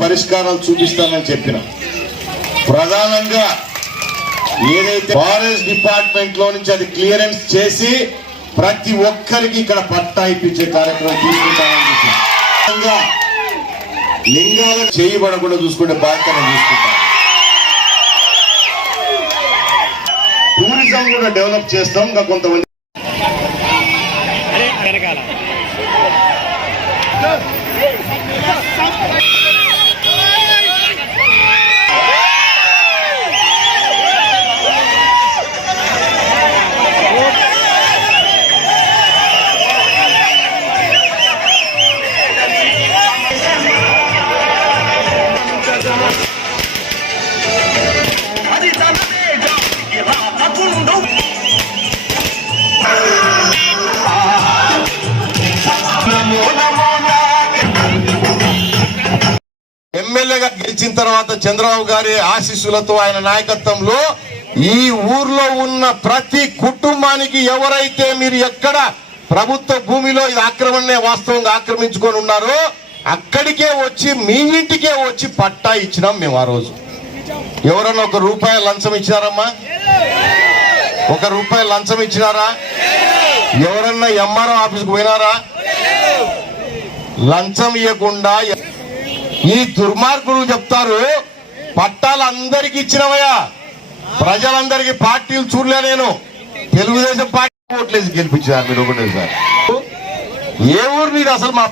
పరిష్కారాలు చూపిస్తానని చెప్పిన ప్రధానంగా ఏదైతే ఫారెస్ట్ డిపార్ట్మెంట్ లో నుంచి అది క్లియరెన్స్ చేసి ప్రతి ఒక్కరికి ఇక్కడ పట్టా ఇప్పించే కార్యక్రమం తీసుకుంటామని చెప్పిన లింగాలు చేయబడకుండా చూసుకునే బాధ్యత చూసుకుంటాం. టూరిజం కూడా డెవలప్ చేస్తాం. ఇంకా కొంతమంది ఎమ్మెల్యేగా గెలిచిన తర్వాత చంద్రబాబు గారి ఆశీస్సులతో ఆయన నాయకత్వంలో ఈ ఊర్లో ఉన్న ప్రతి కుటుంబానికి ఎవరైతే మీరు ఎక్కడ ప్రభుత్వ భూమిలో ఇది ఆక్రమణనే వాస్తవంగా ఆక్రమించుకొని ఉన్నారో అక్కడికే వచ్చి మీ ఇంటికే వచ్చి పట్టా ఇచ్చినాం మేము. ఆ రోజు ఎవరన్నా ₹1 లంచం ఇచ్చినారమ్మా? ₹1 లంచం ఇచ్చినారా? ఎవరన్నా ఎంఆర్ఓ ఆఫీస్కి పోయినారా? లంచం ఇవ్వకుండా ఈ దుర్మార్గులు చెప్తారు పట్టాలు అందరికి ఇచ్చినవయ్యా, ప్రజలందరికీ పార్టీలు చూడలే. నేను తెలుగుదేశం పార్టీ ఓట్లేసి గెలిపించారు మీరు ఒకటేసారి. ఏ ఊరు మీరు అసలు? మా